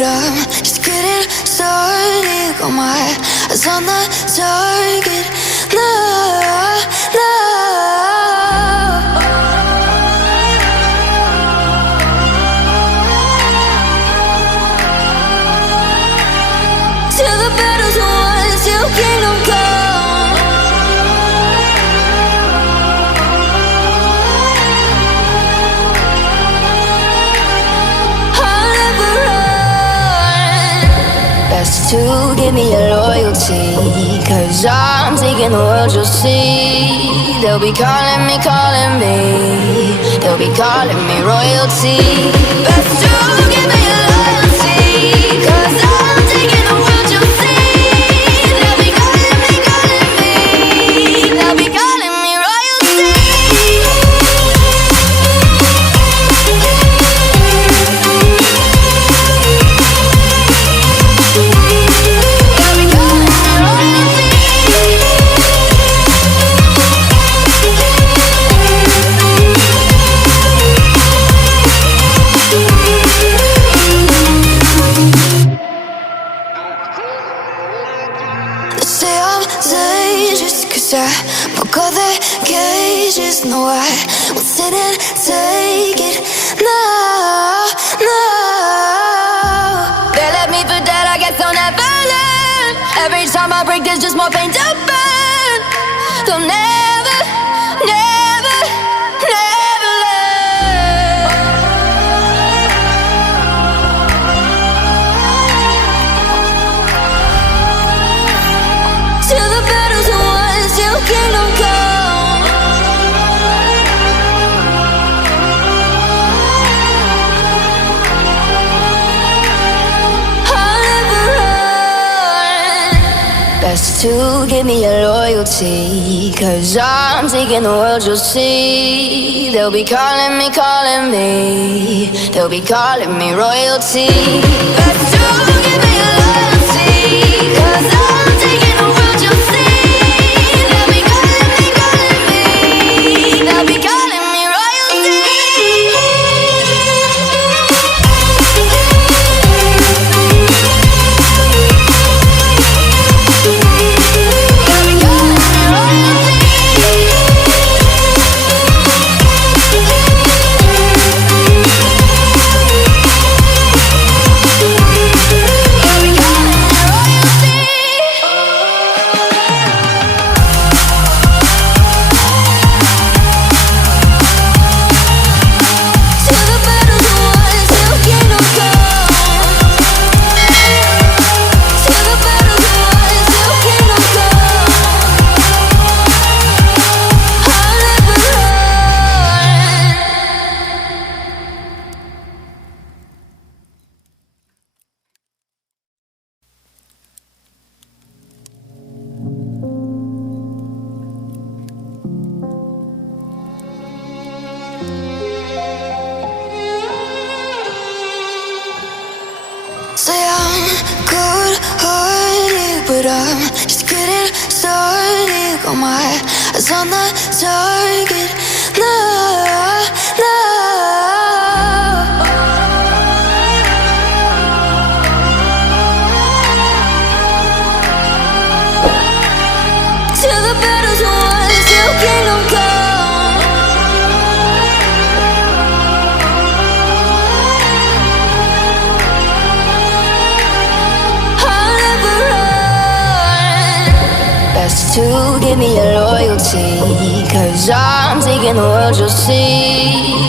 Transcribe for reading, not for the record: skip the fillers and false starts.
but I'm just getting started. Got my eyes on the target. No, no. Till the battle's won, till kingdom come. I'll never run. Best to give me your loyalty, 'cause I'm taking the world, you'll see. They'll be calling me, they'll be calling me royalty. Best to give me your loyalty, 'cause I'm taking the world, you'll see. They'll be calling me, they'll be calling me royalty. They'll be calling me royalty. They say I'm dangerous 'cause I broke all their cages. No, I won't sit and take it. No, no. They left me for dead, I guess I'll never learn. Every time I break, there's just more pain to burn. They'll never, never, never learn. Till the battle's won, till kingdom come. I'll never run. Best to give me your loyalty, 'cause I'm taking the world, you'll see. They'll be calling me, they'll be calling me royalty. Best to give me your loyalty, 'cause I'm taking the world, you'll see. They'll be calling me, they'll be calling me royalty. They'll be calling me royalty. They'll be calling me royalty. Till the battle's won, till kingdom come. Till the battle's won, till kingdom come. I'll never run. Say I'm good-hearted, but I'm just getting started. Got my eyes on the target. No, no. Till the battle's won, till kingdom come. I'll never run. Best to give me your loyalty, 'cause I'm taking the world, you'll see.